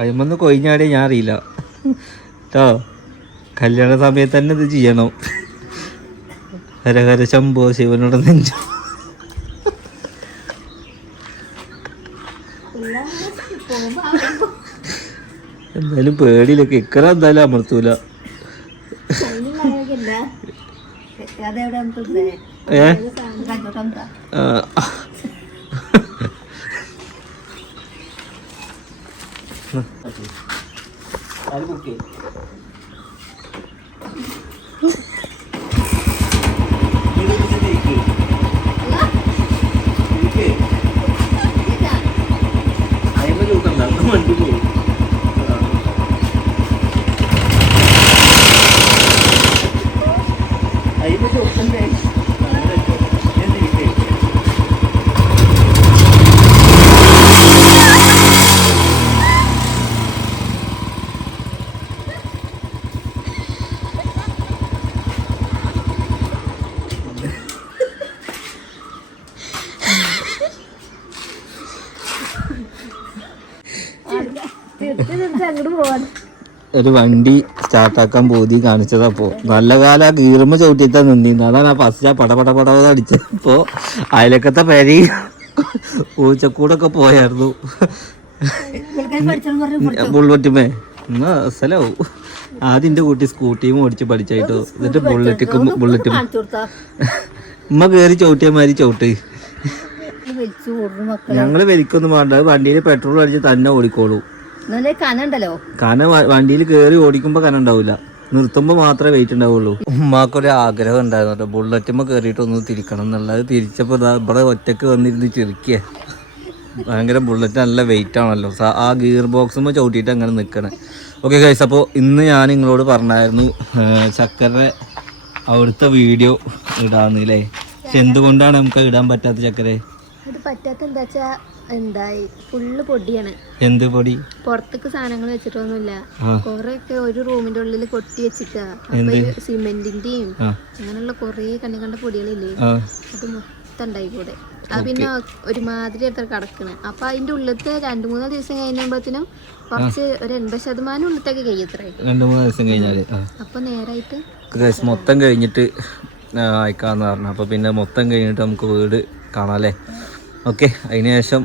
അതിമൊന്ന് കൊയിഞ്ഞാടിയ ഞാൻ അറിയില്ല കേട്ടോ. കല്യാണ സമയത്ത് തന്നെ ഇത് ചെയ്യണം. ഹരഹര ശംഭോ ശിവനോട് നെഞ്ചോ. എന്തായാലും പേടിയില്ല, കിക്കറ എന്തായാലും അമർത്തൂല. ഒരു വണ്ടി സ്റ്റാർട്ടാക്കാൻ പോതി കാണിച്ചതപ്പോ നല്ല കാലം ആ ഗീർമ ചവിട്ടിത്താ നിന്നിരുന്നു. അതാണ് ആ ഫസ്റ്റ് ആ പടപട അടിച്ചപ്പോ അയലക്കത്തെ പെരി പൂച്ചക്കൂടൊക്കെ പോയായിരുന്നു. ബുള്ളറ്റുമേ എന്നാ അസലാവും. ആദ്യം എന്റെ കുട്ടി സ്കൂട്ടിയും ഓടിച്ച് പഠിച്ചായിട്ടോ, എന്നിട്ട് ബുള്ളറ്റും ഉമ്മ കേറി ചവിട്ടിയമാതിരി ചവിട്ട്. ഞങ്ങള് വലിക്കൊന്നും വേണ്ട, വണ്ടിയിൽ പെട്രോൾ അടിച്ച് തന്നെ ഓടിക്കോളൂ. കന വണ്ടിയിൽ കേറി ഓടിക്കുമ്പോ കന ഉണ്ടാവില്ല, നിർത്തുമ്പോ മാത്രമേ വെയിറ്റ് ഉണ്ടാവുള്ളൂ. ഉമ്മാക്കൊരു ആഗ്രഹം ഉണ്ടായിരുന്നു കേട്ടോ, ബുള്ളറ്റുമ്പോ കേറിയിട്ട് ഒന്ന് തിരിക്കണം എന്നുള്ളത്. തിരിച്ചപ്പോ ഇവിടെ ഒറ്റക്ക് വന്നിരുന്ന് ചിരിക്കുക. ഭയങ്കര ബുള്ളറ്റ് നല്ല വെയിറ്റ് ആണല്ലോ, ആ ഗിയർ ബോക്സുമ്പോ ചവിട്ടിയിട്ട് അങ്ങനെ നിൽക്കണേ. ഓക്കെ ഗൈസ്, അപ്പോൾ ഇന്ന് ഞാൻ നിങ്ങളോട് പറഞ്ഞായിരുന്നു ചക്കര അവിടുത്തെ വീഡിയോ ഇടാന്നില്ലേ. പക്ഷെ എന്തുകൊണ്ടാണ് നമുക്ക് ഇടാൻ പറ്റാത്ത ചക്കരെ? എന്തായി ഫുള്ള് പൊടിയാണ്. എന്ത് പൊടി? പുറത്തേക്ക് സാധനങ്ങൾ വെച്ചിട്ടൊന്നുമില്ല, കൊറേയൊക്കെ ഒരു റൂമിന്റെ ഉള്ളിൽ കൊട്ടി വെച്ചിട്ടാ. സിമെന്റിന്റെയും അങ്ങനെയുള്ള കൊറേ കണ്ട പൊടികളില്ലേ, അത് മൊത്തം ഉണ്ടായി കൂടെ. അത് പിന്നെ ഒരുമാതിരി അടുത്ത് കിടക്കണേ. അപ്പൊ അതിന്റെ ഉള്ളിലത്തെ 2-3 ദിവസം കഴിഞ്ഞപ്പോഴത്തേനും കുറച്ച് ഒരു 80% ഉള്ളിലത്തേക്ക് കഴിയത്രേ. 2-3 ദിവസം കഴിഞ്ഞാല് അപ്പൊ നേരായിട്ട് മൊത്തം കഴിഞ്ഞിട്ട് അയക്കാന്ന് പറഞ്ഞു. അപ്പൊ പിന്നെ മൊത്തം കഴിഞ്ഞിട്ട് നമുക്ക് വീട് കാണാല്ലേ. ഓക്കെ, അതിനുശേഷം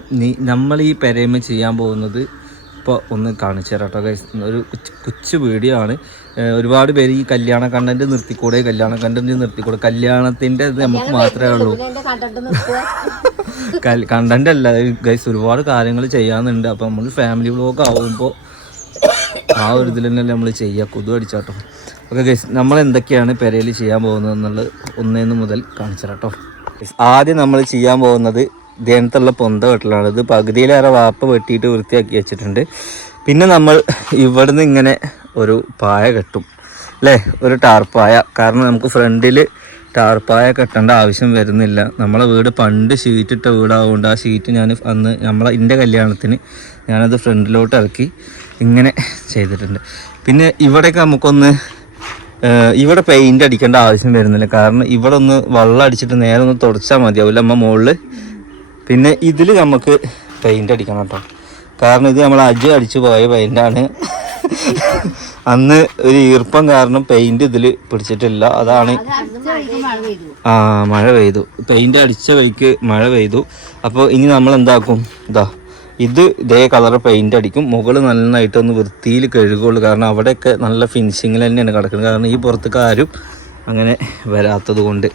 നമ്മൾ ഈ പെരേമ ചെയ്യാൻ പോകുന്നത് ഇപ്പോൾ ഒന്ന് കാണിച്ചു തരാം കേട്ടോ ഗൈസ്. ഒരു കൊച്ചു വീഡിയോ ആണ്. ഒരുപാട് പേര് ഈ കല്യാണ കണ്ടന്റ് നിർത്തിക്കൂടെ, കല്യാണത്തിൻ്റെ ഇത് നമുക്ക് മാത്രമേ ഉള്ളൂ. കണ്ടന്റ് അല്ല ഗൈസ്, ഒരുപാട് കാര്യങ്ങൾ ചെയ്യാനുണ്ട്. അപ്പോൾ നമ്മൾ ഫാമിലി വ്ലോഗ് ആവുമ്പോൾ ആ ഒരു ഇതിൽ തന്നെയല്ലേ നമ്മൾ ചെയ്യുക. കൊതു അടിച്ചാട്ടോ. ഓക്കെ ഗൈസ്, നമ്മൾ എന്തൊക്കെയാണ് പെരയിൽ ചെയ്യാൻ പോകുന്നത് എന്നുള്ളത് 1 മുതൽ കാണിച്ചു തരാം കേട്ടോ. ആദ്യം നമ്മൾ ചെയ്യാൻ പോകുന്നത് ദേഹത്തുള്ള പൊന്ത വെട്ടലാണ്. ഇത് പകുതിയിലേറെ വാപ്പ വെട്ടിയിട്ട് വൃത്തിയാക്കി വെച്ചിട്ടുണ്ട്. പിന്നെ നമ്മൾ ഇവിടുന്ന് ഇങ്ങനെ ഒരു പായ കെട്ടും അല്ലേ, ഒരു ടാർപ്പായ. കാരണം നമുക്ക് ഫ്രണ്ടിൽ ടാർപ്പായ കെട്ടേണ്ട ആവശ്യം വരുന്നില്ല. നമ്മളെ വീട് പണ്ട് ഷീറ്റിട്ട വീടാവുകൊണ്ട് ആ ഷീറ്റ് ഞാൻ അന്ന് എൻ്റെ കല്യാണത്തിന് ഞാനത് ഫ്രണ്ടിലോട്ട് ഇറക്കി ഇങ്ങനെ ചെയ്തിട്ടുണ്ട്. പിന്നെ ഇവിടെയൊക്കെ നമുക്കൊന്ന് ഇവിടെ പെയിൻ്റ് അടിക്കേണ്ട ആവശ്യം വരുന്നില്ല. കാരണം ഇവിടെ ഒന്ന് വെള്ളം അടിച്ചിട്ട് നേരെ ഒന്ന് തുടച്ചാൽ മതിയാവില്ല അമ്മ മുകളിൽ. പിന്നെ ഇതിൽ നമുക്ക് പെയിൻ്റ് അടിക്കണം കേട്ടോ. കാരണം ഇത് നമ്മൾ അടിച്ചു പോയ പെയിൻ്റാണ്. അന്ന് ഒരു ഈർപ്പം കാരണം പെയിൻറ് ഇതിൽ പിടിച്ചിട്ടില്ല. അതാണ് മഴ പെയ്തു, പെയിൻ്റ് അടിച്ച വഴിക്ക് മഴ പെയ്തു. അപ്പോൾ ഇനി നമ്മൾ എന്താക്കും, ഇതേ കളർ പെയിൻ്റ് അടിക്കും. മുകളിൽ നന്നായിട്ടൊന്ന് വൃത്തിയിൽ കഴുകുള്ളൂ. കാരണം അവിടെയൊക്കെ നല്ല ഫിനിഷിങ്ങിൽ തന്നെയാണ് കിടക്കുന്നത്. കാരണം ഈ പുറത്തേക്ക് ആരും അങ്ങനെ വരാത്തത് കൊണ്ട്.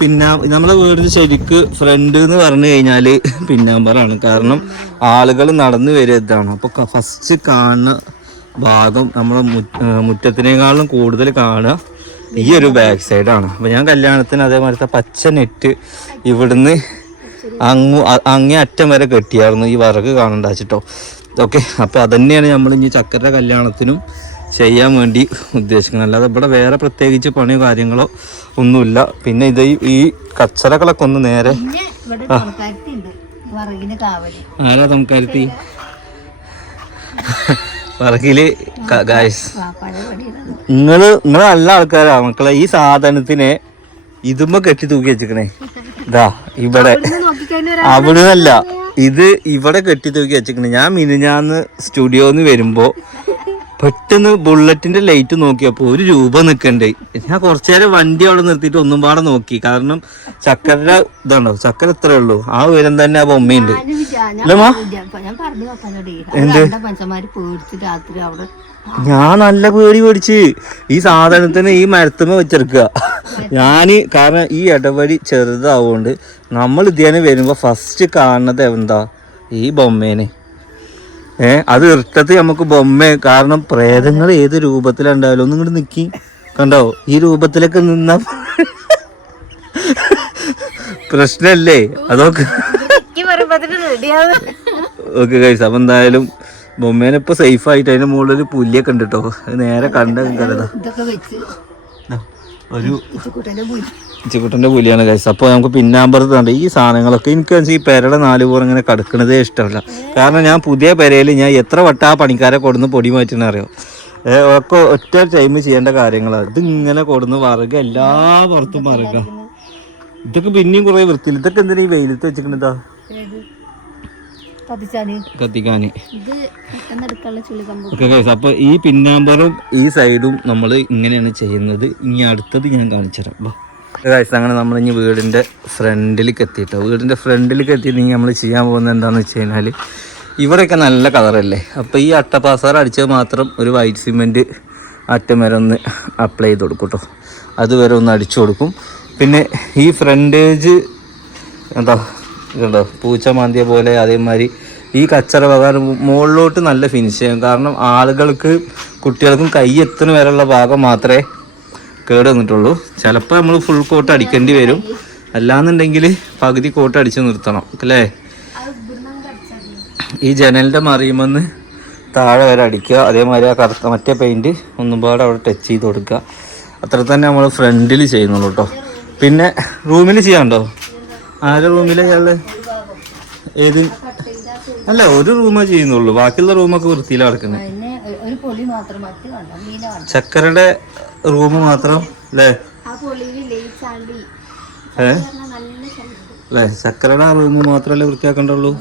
പിന്നെ നമ്മളെ വീടിന് ശരിക്ക് ഫ്രണ്ട് എന്ന് പറഞ്ഞു കഴിഞ്ഞാൽ പിന്നാമ്പറാണ്. കാരണം ആളുകൾ നടന്നു വരുന്നതാണ്. അപ്പോൾ ഫസ്റ്റ് കാണുന്ന ഭാഗം നമ്മളെ മുറ്റത്തിനേക്കാളും കൂടുതൽ കാണുക ഈ ഒരു ബാക്ക് സൈഡാണ്. അപ്പോൾ ഞാൻ കല്യാണത്തിന് അതേമാതിരത്തെ പച്ച നെറ്റ് ഇവിടുന്ന് അങ്ങേ അറ്റം വരെ കെട്ടിയായിരുന്നു, ഈ വിറക് കാണണ്ട വെച്ചിട്ടോ. ഓക്കെ, അപ്പോൾ അതന്നെയാണ് നമ്മൾ ഇനി ചക്കര കല്യാണത്തിനും ചെയ്യാൻ വേണ്ടി ഉദ്ദേശിക്കുന്നത്. അല്ലാതെ ഇവിടെ വേറെ പ്രത്യേകിച്ച് പണിയോ കാര്യങ്ങളോ ഒന്നുമില്ല. പിന്നെ ഇത് ഈ കച്ചറകളൊക്കെ ഒന്ന് നേരെ ആരാ തമക്കാരുത്തി പറകില് ഗായ്സ്, നിങ്ങള് നല്ല ആൾക്കാരാ മക്കളെ. ഈ സാധനത്തിനെ ഇതുമ്പോ കെട്ടി തൂക്കി വെച്ചിക്കണേ. ഇതാ ഇവിടെ അവിടുന്നല്ല, ഇത് ഇവിടെ കെട്ടി തൂക്കി വെച്ചിട്ടുണ്ട്. ഞാൻ മിനിഞ്ഞാന്ന് സ്റ്റുഡിയോന്ന് വരുമ്പോ പെട്ടെന്ന് ബുള്ളറ്റിന്റെ ലൈറ്റ് നോക്കിയപ്പോ ₹1 നിക്കണ്ടേ. ഞാൻ കുറച്ചു നേരം വണ്ടി അവിടെ നിർത്തിയിട്ട് ഒന്നും പാടെ നോക്കി. കാരണം ചക്കരയുടെ ഇതുണ്ടോ, ചക്കര ഇത്രേ ഉള്ളൂ, ആ ഉയരം തന്നെ ആ ബൊമ്മയുണ്ട്. എന്ത് ഞാൻ നല്ല പേടി പേടിച്ച് ഈ സാധനത്തിന് ഈ മരത്തുമ്മ വെച്ചെടുക്കുക ഞാന്. കാരണം ഈ ഇടവഴി ചെറുതാവുകൊണ്ട് നമ്മൾ ഇതേനെ വരുമ്പോ ഫസ്റ്റ് കാണുന്നത് എന്താ, ഈ ബൊമ്മേനെ. അത് ഇഷ്ടത്ത് നമുക്ക് ബൊമ്മ. കാരണം പ്രേതങ്ങൾ ഏത് രൂപത്തിലുണ്ടായാലും ഒന്നും ഇങ്ങോട്ട് നിക്കി കണ്ടോ, ഈ രൂപത്തിലൊക്കെ നിന്ന പ്രശ്നല്ലേ അതൊക്കെ. ഓക്കെ ഗൈസ്, അപ്പൊ എന്തായാലും ബൊമ്മേനെ ഇപ്പൊ സേഫ് ആയിട്ട് അതിന്റെ മുകളിൽ ഒരു പുല്ലിയൊക്കെ ഉണ്ട് കേട്ടോ. അത് നേരെ കണ്ട ഒരു ഇച്ചിക്കുട്ടൻ്റെ പുലിയാണ് ഗൈസ്. അപ്പോൾ നമുക്ക് പിന്നാമ്പറത്ത് കണ്ട് ഈ സാധനങ്ങളൊക്കെ എനിക്ക് ഈ പെരയുടെ 4 പുറം ഇങ്ങനെ കിടക്കണതേ ഇഷ്ടമല്ല. കാരണം ഞാൻ പുതിയ പെരയിൽ ഞാൻ എത്ര വട്ടം ആ പണിക്കാരെ കൊടുന്ന് പൊടി മാറ്റുന്ന അറിയോ. ഒക്കെ ഒറ്റ ടൈം ചെയ്യേണ്ട കാര്യങ്ങളാണ്. ഇതിങ്ങനെ കൊടുന്ന് വറുക, എല്ലാ പുറത്തും വറുക. ഇതൊക്കെ പിന്നെയും കുറെ വൃത്തിയില്ല. ഇതൊക്കെ എന്തിനാ ഈ വെയിലത്ത് വെച്ചിട്ടുണ്ടാ കത്തിക്കാന്. ഓക്കെ ഗൈസ്, അപ്പൊ ഈ പിന്നാമ്പറും ഈ സൈഡും നമ്മൾ ഇങ്ങനെയാണ് ചെയ്യുന്നത്. ഇനി അടുത്തത് ഞാൻ കാണിച്ചുതരാം. ഗൈസ്, അങ്ങനെ നമ്മൾ ഇനി വീടിൻ്റെ ഫ്രണ്ടിലേക്ക് എത്തിയിട്ടോ. വീടിൻ്റെ ഫ്രണ്ടിലേക്ക് എത്തിയിട്ടെങ്കിൽ നമ്മൾ ചെയ്യാൻ പോകുന്നത് എന്താണെന്ന് വെച്ച് കഴിഞ്ഞാൽ ഇവിടെയൊക്കെ നല്ല കളറല്ലേ. അപ്പോൾ ഈ അട്ടപ്പാസാർ അടിച്ചത് മാത്രം ഒരു വൈറ്റ് സിമെൻറ്റ് അറ്റം വരെ ഒന്ന് അപ്ലൈ ചെയ്ത് കൊടുക്കും കേട്ടോ. അതുവരെ ഒന്ന് അടിച്ചു കൊടുക്കും. പിന്നെ ഈ ഫ്രണ്ടേജ് എന്താ ഇതുണ്ടോ, പൂച്ച മാന്തിയ പോലെ അതേമാതിരി ഈ കച്ചറ പകാരം മുകളിലോട്ട് നല്ല ഫിനിഷ് ചെയ്യും. കാരണം ആളുകൾക്ക് കുട്ടികൾക്കും കൈ എത്തുന്ന വരെയുള്ള ഭാഗം മാത്രമേ കേട് വന്നിട്ടുള്ളൂ. ചിലപ്പോൾ നമ്മൾ ഫുൾ കോട്ട് അടിക്കേണ്ടി വരും. അല്ലാന്നുണ്ടെങ്കിൽ പകുതി കോട്ട് അടിച്ച് നിർത്തണം അല്ലേ. ഈ ജനലിൻ്റെ മറിയുമെന്ന് താഴെ വരെ അടിക്കുക. അതേമാതിരി ആ കറുത്ത മറ്റേ പെയിൻറ്റ് ഒന്നും പാടെ അവിടെ ടച്ച് ചെയ്ത് കൊടുക്കുക. അത്ര തന്നെ നമ്മൾ ഫ്രണ്ടിൽ ചെയ്യുന്നുള്ളൂ കേട്ടോ. പിന്നെ റൂമിൽ ചെയ്യാണ്ടോ? ആരുടെ റൂമിലെ ഇയാള് ഏത്? അല്ല, ഒരു റൂമേ ചെയ്യുന്നുള്ളൂ, ബാക്കിയുള്ള റൂമൊക്കെ വൃത്തിയിലാണ് കിടക്കുന്നത്. ചക്കരയുടെ റൂം മാത്രം അല്ലേ? അല്ലേ, ചക്കരയുടെ റൂം മാത്രമല്ലേ വൃത്തിയാക്കണ്ടുള്ളൂ.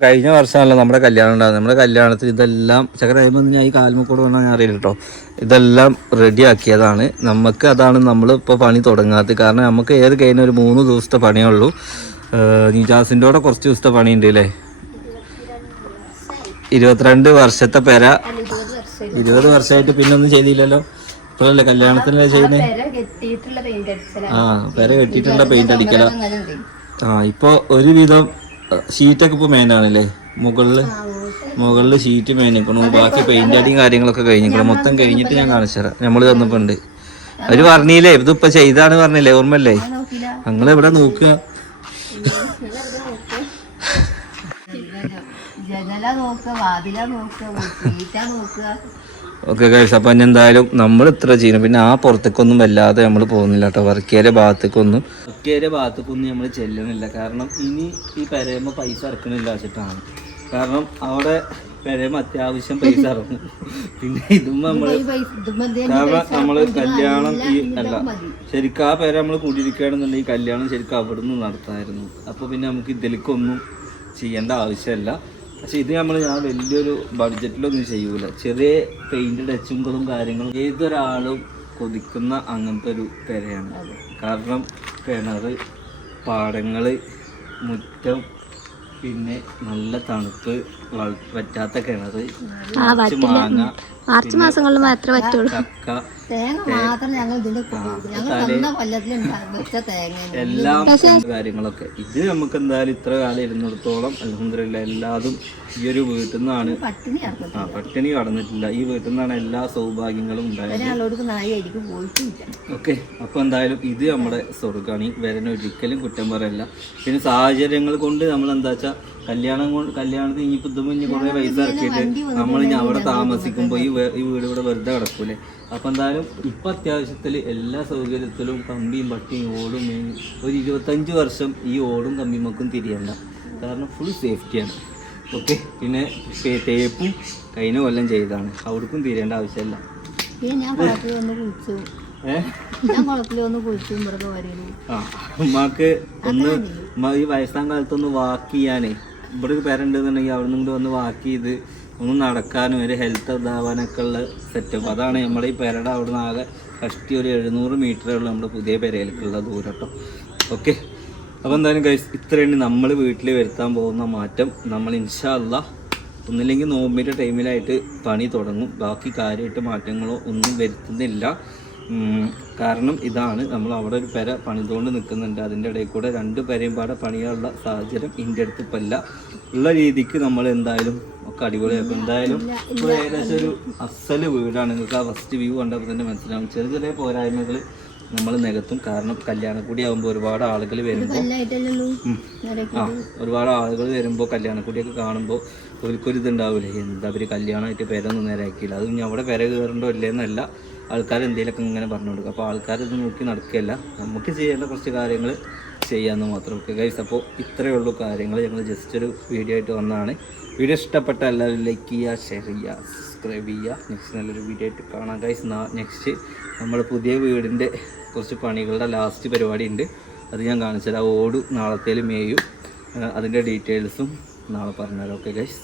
കഴിഞ്ഞ വർഷമാണല്ലോ നമ്മുടെ കല്യാണം ഉണ്ടാകുന്നത്. നമ്മുടെ കല്യാണത്തിന് ഇതെല്ലാം ചക്കര കഴിയുമ്പോൾ ഞാൻ ഈ കാൽമക്കൂടെ വന്നാൽ ഞാൻ അറിയില്ല കേട്ടോ. ഇതെല്ലാം റെഡിയാക്കിയതാണ്. നമുക്ക് അതാണ് നമ്മളിപ്പോൾ പണി തുടങ്ങാത്തത്. കാരണം നമുക്ക് ഏത് കഴിഞ്ഞ ഒരു 3 ദിവസത്തെ പണിയേ ഉള്ളൂ. നിജാസിൻ്റെ കൂടെ കുറച്ച് ദിവസത്തെ പണിയുണ്ട് അല്ലേ. 22 വർഷത്തെ പെര, 20 വർഷമായിട്ട് പിന്നെ ഒന്നും ചെയ്തില്ലല്ലോ. ഇപ്പോഴല്ലേ കല്യാണത്തിനല്ലേ ചെയ്യുന്നത്? ആ, പെര കെട്ടിയിട്ടുള്ള പെയിന്റ് അടിക്കല. ഇപ്പോൾ ഒരുവിധം ഷീറ്റൊക്കെ ഇപ്പോൾ മെയിനാണല്ലേ. മുകളിൽ ഷീറ്റ് മേനിക്കണു. ബാക്കി പെയിന്റ് അടിയും കാര്യങ്ങളൊക്കെ കഴിഞ്ഞിരിക്കണം. മൊത്തം കഴിഞ്ഞിട്ട് ഞാൻ കാണിച്ചു തരാം. നമ്മൾ തന്നപ്പോൾ ഉണ്ട്. അവർ പറഞ്ഞില്ലേ ഇതിപ്പോൾ ചെയ്താണ് പറഞ്ഞില്ലേ, ഓർമ്മല്ലേ? ഞങ്ങൾ എവിടെ നോക്കുക. ഓക്കെ ഗൈസ്, അപ്പം ഇനി എന്തായാലും നമ്മൾ ഇത്ര ചെയ്യണം. പിന്നെ ആ പുറത്തേക്കൊന്നും വല്ലാതെ നമ്മൾ പോകുന്നില്ല കേട്ടോ. വർക്കേരിയ ഭാഗത്തേക്കൊന്നും നമ്മൾ ചെല്ലണില്ല. കാരണം ഇനി ഈ പെരയുമ്പോൾ പൈസ ഇറക്കണില്ല വെച്ചിട്ടാണ്. കാരണം അവിടെ പെരയുമ്പോൾ അത്യാവശ്യം പൈസ ഇറക്കും. പിന്നെ ഇതുമ്പോൾ നമ്മൾ കല്യാണം ഈ അല്ല ശരിക്കും ആ പെര നമ്മൾ കൂടിയിരിക്കുകയാണെന്നുണ്ടെങ്കിൽ കല്യാണം ശരിക്കും അവിടെ നിന്ന് നടത്താമായിരുന്നു. അപ്പോൾ പിന്നെ നമുക്ക് ഇതിലേക്കൊന്നും ചെയ്യേണ്ട ആവശ്യമില്ല. പക്ഷെ ഇത് ഞാൻ വലിയൊരു ബഡ്ജറ്റിലൊന്നും ചെയ്യൂല. ചെറിയ പെയിന്റ് ടച്ചുകളും കാര്യങ്ങളും ഏതൊരാളും കൊതിക്കുന്ന അങ്ങനത്തെ ഒരു പെരയാണ്. കാരണം കിണർ, പാടങ്ങൾ, മുറ്റം, പിന്നെ നല്ല തണുപ്പ്, പറ്റാത്ത കിണർ, മാങ്ങ, മാർച്ച് മാസങ്ങളിൽ മാത്രമേ പറ്റുള്ളൂ. ചക്ക, എല്ലാം കാര്യങ്ങളൊക്കെ. ഇത് നമുക്ക് എന്തായാലും ഇത്ര കാലം ഇരുന്നിടത്തോളം അൽഹംദുലില്ലാ എല്ലാതും ഈ ഒരു വീട്ടിൽ നിന്നാണ്. പട്ടിണി കടന്നിട്ടില്ല. ഈ വീട്ടിൽ നിന്നാണ് എല്ലാ സൗഭാഗ്യങ്ങളും ഉണ്ടായത്. ഓക്കെ, അപ്പൊ എന്തായാലും ഇത് നമ്മുടെ സ്വർഗ്ഗാണ്. വരനെ ഒരിക്കലും കുറ്റം പറയല്ല. പിന്നെ സാഹചര്യങ്ങൾ കൊണ്ട് നമ്മൾ എന്താ വെച്ചാൽ കല്യാണത്തിന് ഇനിയിപ്പോൾ ഇതും ഇനി കുറേ പൈസ ഇറക്കിയിട്ട് നമ്മൾ ഇനി അവിടെ താമസിക്കുമ്പോൾ ഈ വീട് ഇവിടെ വെറുതെ കിടക്കൂലേ. അപ്പം എന്തായാലും ഇപ്പം അത്യാവശ്യത്തിൽ എല്ലാ സൗകര്യത്തിലും കമ്പിയും പട്ടിയും ഓടും ഒരു 25 വർഷം ഈ ഓടും കമ്പിമൊക്കും തിരിയണ്ട. കാരണം ഫുൾ സേഫ്റ്റിയാണ്. ഓക്കെ, പിന്നെ തേപ്പും കഴിഞ്ഞ കൊല്ലം ചെയ്തതാണ്. അവിടേക്കും തിരിയേണ്ട ആവശ്യമില്ല. ഉമ്മാക്ക് ഒന്ന് ഈ വയസ്സാം കാലത്തൊന്ന് വാക്ക് ചെയ്യാനേ ഇവിടെ ഒരു പേരുണ്ടെന്നുണ്ടെങ്കിൽ അവിടെ നിന്ന് വന്ന് വാക്ക് ചെയ്ത് ഒന്ന് നടക്കാനും ഒരു ഹെൽത്ത് ഇതാവാനൊക്കെ ഉള്ള സെറ്റപ്പ്. അതാണ് നമ്മുടെ ഈ പെരയുടെ അവിടെ നിന്ന് ആകെ കഷ്ടി ഒരു 700 മീറ്ററേ ഉള്ളൂ നമ്മുടെ പുതിയ പെരയിലേക്കുള്ള ദൂരം കേട്ടോ. ഓക്കെ, അപ്പോൾ എന്തായാലും ഗൈസ് ഇത്രയാണ് നമ്മൾ വീട്ടിൽ വരുത്താൻ പോകുന്ന മാറ്റം. നമ്മൾ ഇൻഷാ അല്ലാഹ് ഒന്നില്ലെങ്കിൽ നോമ്പിൻ്റെ ടൈമിലായിട്ട് പണി തുടങ്ങും. ബാക്കി കാര്യമായിട്ട് മാറ്റങ്ങളോ ഒന്നും വരുത്തുന്നില്ല. കാരണം ഇതാണ്, നമ്മൾ അവിടെ ഒരു പെര പണിതുകൊണ്ട് നിൽക്കുന്നുണ്ട്. അതിൻ്റെ ഇടയിൽ കൂടെ 2 പെരയും പാടെ പണിയാനുള്ള സാഹചര്യം എൻ്റെ അടുത്ത് ഇപ്പം ഇല്ല. ഉള്ള രീതിക്ക് നമ്മൾ എന്തായാലും ഒക്കെ അടിപൊളിയാക്കും. എന്തായാലും ഇപ്പോൾ ഏകദേശം ഒരു അസല് വീടാണ്. നിങ്ങൾക്ക് ആ ഫസ്റ്റ് വ്യൂ കണ്ടപ്പോൾ തന്നെ മനസ്സിലാവും. ചെറിയ ചെറിയ പോരായ്മകൾ നമ്മൾ നികത്തും. കാരണം കല്യാണക്കൂടി ആകുമ്പോൾ ഒരുപാട് ആളുകൾ വരുമ്പോൾ ഒരുപാട് ആളുകൾ വരുമ്പോൾ കല്യാണക്കൂടിയൊക്കെ കാണുമ്പോൾ ഒരിക്കലും ഇതുണ്ടാവില്ലേ, എന്താ അവർ കല്യാണമായിട്ട് പേരൊന്നും നേരാക്കിയില്ല. അത് ഇനി അവിടെ പെര കയറണ്ടോ ഇല്ലേന്നല്ല, ആൾക്കാർ എന്തെങ്കിലുമൊക്കെ ഇങ്ങനെ പറഞ്ഞു കൊടുക്കും. അപ്പോൾ ആൾക്കാരിത് നോക്കി നടക്കുകയല്ല, നമുക്ക് ചെയ്യേണ്ട കുറച്ച് കാര്യങ്ങൾ ചെയ്യാമെന്ന് മാത്രം. ഓക്കെ ഗൈസ്, അപ്പോൾ ഇത്രയേ ഉള്ളൂ കാര്യങ്ങൾ. ഞങ്ങൾ ജസ്റ്റ് ഒരു വീഡിയോ ആയിട്ട് വന്നതാണ്. വീഡിയോ ഇഷ്ടപ്പെട്ട എല്ലാവരും ലൈക്ക് ചെയ്യുക, ഷെയർ ചെയ്യുക, സബ്സ്ക്രൈബ് ചെയ്യുക. നെക്സ്റ്റ് നല്ലൊരു വീഡിയോ ആയിട്ട് കാണാം ഗൈസ്. നെക്സ്റ്റ് നമ്മൾ പുതിയ വീടിൻ്റെ കുറച്ച് പണികളുടെ ലാസ്റ്റ് പരിപാടി ഉണ്ട്, അത് ഞാൻ കാണിച്ചുതരാം. ഓട് നാളത്തേൽ മേയും, അതിൻ്റെ ഡീറ്റെയിൽസും നാളെ പറഞ്ഞുതരാം. Okay guys.